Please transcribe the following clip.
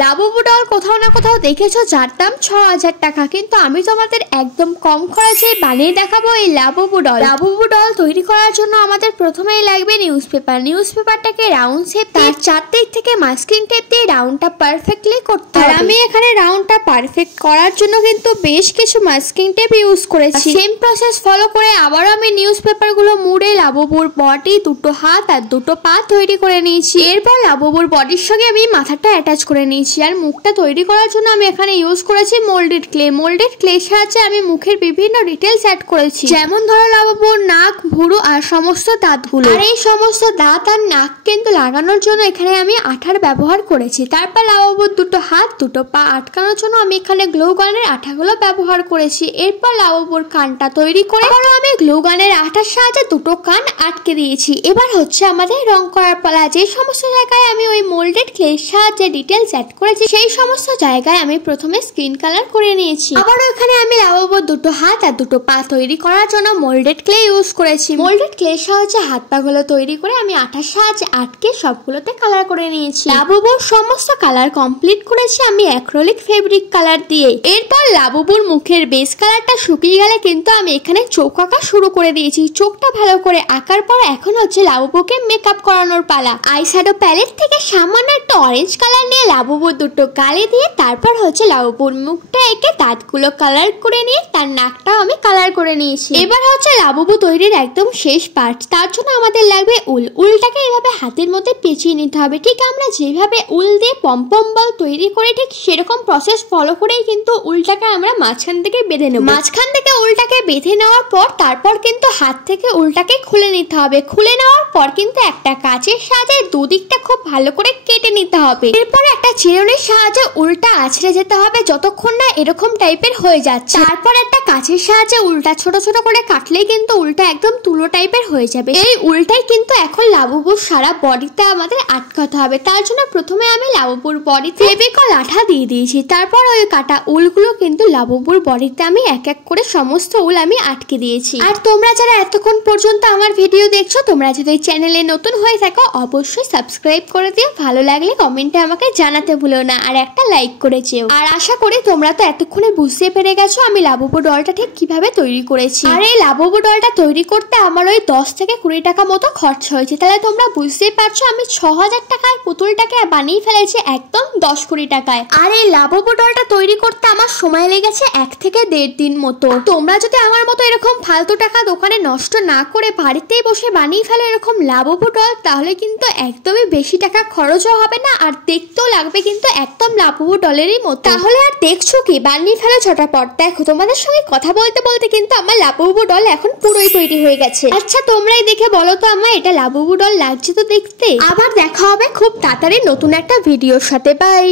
Labubu doll কোথাও না কোথাও দেখেছো যার দাম ৬০০০ টাকা, কিন্তু আমি তোমাদের একদম কম খরচে বানিয়ে দেখাবো এই লাবুবু ডল। লাবুবু ডল তৈরি করার জন্য আমাদের প্রথমেই লাগবে নিউজ পেপারটাকে রাউন্ড শেপ দিয়ে চারদিক থেকে মাস্কিং টেপ দিয়ে রাউন্ডটা পারফেক্টলি করতে হবে। আর আমি এখানে রাউন্ডটা পারফেক্ট করার জন্য কিন্তু বেশ কিছু মাস্কিং টেপ ইউজ করেছি। সেম প্রসেস ফলো করে আবারও আমি নিউজ পেপারগুলো মুড়ে লাবুবুর বডি, দুটো হাত আর দুটো পা তৈরি করে নিয়েছি। এরপর লাবুবুর বডির সঙ্গে আমি মাথাটা অ্যাটাচ করে নিয়েছি। আর মুখটা তৈরি করার জন্য আমি এখানে ইউজ করেছি মোল্ডেড ক্লে সাহায্যে আমি মুখের বিভিন্ন ডিটেলস অ্যাড করেছি, যেমন ধরো লাবুবুর নাক, ভুরু আর সমস্ত দাঁতগুলো। আর এই সমস্ত দাঁত আর নাক কিন্তু লাগানোর জন্য এখানে আমি আঠার ব্যবহার করেছি। তারপর লাবুবুর দুটো হাত, দুটো পা আটকানোর জন্য আমি এখানে গ্লু গানের আঠাগুলো ব্যবহার করেছি। এরপর লাবুবুর কানটা তৈরি করে আমি গ্লু গানের আঠার সাহায্যে দুটো কান আটকে দিয়েছি। এবার হচ্ছে আমাদের রং করার পালা। যে সমস্ত জায়গায় আমি ওই মোল্ডেড ক্লের সাহায্যে ডিটেলস অ্যাড করেছি সেই সমস্ত জায়গায় আমি প্রথমে স্কিন কালার করে নিয়েছি। আবার ওখানে আমি লাবুবুর দুটো হাত আর দুটো পা তৈরি করার জন্য মোল্ডেড ক্লে ইউজ করেছি। মোল্ডেড ক্লের সাহায্যে হাত পা গুলো তৈরি করে আমি আঠার সাহায্যে আটকে সবগুলোতে কালার করে নিয়েছি। লাবুবুর সমস্ত কালার কমপ্লিট করেছি আমি অ্যাক্রিলিক ফেব্রিক কালার দিয়ে। এরপর লাবুবুর মুখের বেস কালারটা শুকিয়ে গেলে কিন্তু আমি এখানে চোখ আঁকা শুরু করে দিয়েছি। চোখটা ভালো করে আঁকার পর এখন হচ্ছে লাবুবুকে মেকআপ করানোর পালা। আই শ্যাডো প্যালেট থেকে সামান্য একটা অরেঞ্জ কালার নিয়ে লাবুবুর দুটো গালে দিয়ে তারপর হচ্ছে লাবুবুর মুখটা এঁকে দাঁতগুলো কালার করে নিয়ে তার নাকটাও আমি কালার করে নিয়েছি। এবার হচ্ছে লাবুবু তৈরির একদম শেষ পার্ট। তার জন্য আমাদের লাগবে উলটাকে এভাবে হাতের মধ্যে পেঁচিয়ে নিতে হবে। ঠিক আমরা যেভাবে উল দিয়ে পম্পম বল তৈরি করে ঠিক সেরকম প্রসেস ফলো করেই কিন্তু উলটাকে আমরা মাঝখান থেকে বেঁধে নেব। মাঝখান থেকে উলটাকে বেঁধে নেওয়ার পর তারপর কিন্তু হাত থেকে উলটাকে খুলে নিতে হবে। খুলে নেওয়ার পর কিন্তু একটা কাঁচের সাহায্যে দুদিকটা খুব ভালো করে কেটে নিতে হবে। এরপর একটা চিরুনির সাহায্যে উলটা আছড়ে যেতে হবে যতক্ষণ না এরকম টাইপের হয়ে যাচ্ছে। তারপর একটা কাঁচের সাহায্যে উলটা ছোট ছোট করে কাটলেই কিন্তু উলটা একদম তুলো টাইপের হয়ে যাবে। এই উলটাই কিন্তু এখন লাবুবুর সারা বডিতে আমাদের আটকাতে হবে। তার জন্য প্রথমে আমি লাবুবুর বডিতে ফেভিকল আঠা দিয়ে দিয়েছি। তারপর ওই কাটা উলগুলো কিন্তু লাবুবুর বডিতে আমি এক এক করে সমস্ত উল আমি আটকে দিয়েছি। আর তোমরা যারা এতক্ষণ পর্যন্ত আমার ভিডিও দেখছো, তোমরা যদি চ্যানেলে নতুন হয়ে থাকো অবশ্যই সাবস্ক্রাইব করে দিও। ভালো লাগলে কমেন্টে আমাকে জানাতে ভুলো না, আর একটা লাইক করে যেও। আর আশা করি তোমরা তো এতক্ষণে বুঝতে পেরে গেছো আমি লাবুবু ডলটা ঠিক কিভাবে তৈরি করেছি। আর এই লাবুবু ডলটা তৈরি করতে আমার ওই 10 থেকে 20 টাকা মতো খরচা হয়েছে। তাহলে তোমরা বুঝতেই পারছো আমি ৬০০০ টাকার পুতুলটাকে বানিয়ে ফেলেছি একদম 10-20 টাকায়। আর এই লাবুবু ডলটা তৈরি করতে আমার সময় লেগেছে 1 থেকে 1.5 দিন মতো। তোমরা যদি আমার মতো এরকম ফালতু টাকা দোকানে নষ্ট না করে বাড়িতেই বসে বানিয়ে ফেলো এরকম লাবুবু ডল, তাহলে কিন্তু একদমই বেশি টাকা খরচও হবে না আর দেখতেও লাগবে কিন্তু একদম লাবুবু ডলেরই মতো। তাহলে আর দেখছো কি, বানিয়ে ফেলো ঝটাপট। দেখো তোমাদের সঙ্গে কথা বলতে বলতে কিন্তু আমার লাবুবু ডল এখন পুরোই তৈরি হয়ে গেছে। আচ্ছা তোমরাই দেখে বলো তো আমার এটা লাবুবু ডল লাগছে তো দেখতে। আবার দেখা হবে খুব তাড়াতাড়ি নতুন একটা ভিডিওর সাথে। বাই।